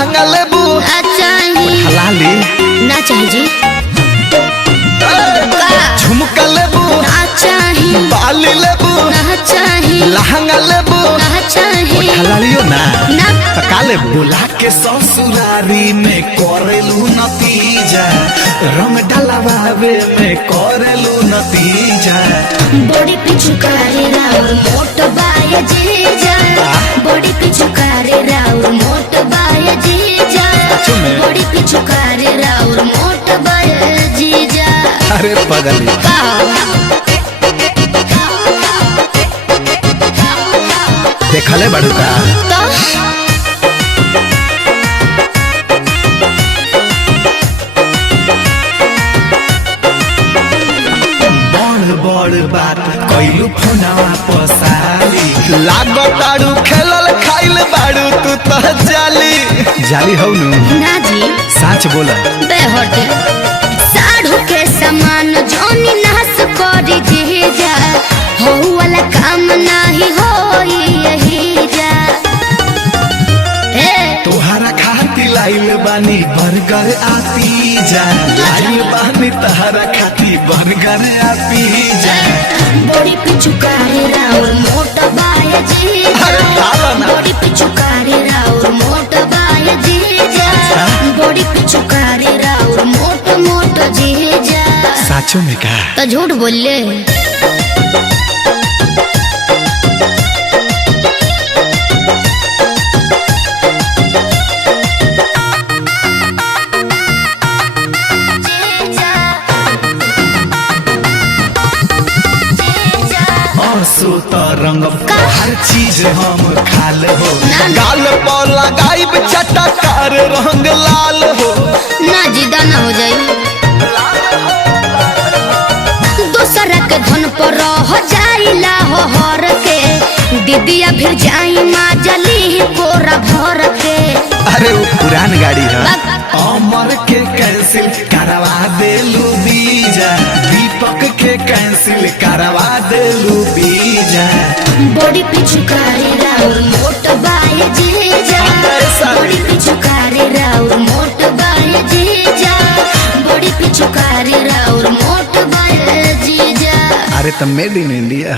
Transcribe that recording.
लहंगा लेबू हलाली ना चाहिए झुमका लेबू बाली लेबू लहंगा लेबू हलालियो ना का लेबू बुला के ससुरारी में करेलू नतीजा रंग डलवावे में करेलू नतीजा बॉडी पिचुकारी राउर मोट बाय जीजा बॉडी पिचुकारी राउर मोट बाय जीजा बॉडी पिचुकारी राउर मोट बाय जीजा। अरे पगली देखले बड़ू का बड़ बात कइलू फोनवा पसाली लागताड़ू खेलल खाइल बाड़ू तू तो जाली हौ ना जी सच बोला बेहटे साढ़ू के समान जोनी नास करी जीजा हो वाला काम नहीं होई यही जा तोहरा खाती लाइल बानी बर्गर आती जा लाइल बानी तोहरा खाती बर्गर आती जा बॉडी पिचुकारी राउर मोट बाय जीजा बॉडी पिचुकारी राउर मोट बाय जीजा बॉडी पिचुकारी राउर मोट जीजा। साचो में का तो झूठ बोले रंग हर चीज हम खाल हो गाल पर लगाइब चटकार रंग लाल हो ना जिदा ना हो जाई दूसरा के धन पर रह जाइला हो हर के दीदिया फिर जाई माँ जली कोरा भर के। अरे वो पुरान गाड़ी है अमर के कैंसिल करवा देलू बीजा दीपक के कैंसिल करवा देलू बीजा बॉडी पिचुकारी राउर मोट बाय जीजा बॉडी पिचुकारी राउर मोट बाय जीजा बॉडी पिचुकारी राउर मोट बाय जीजा। अरे तो मेड इन इंडिया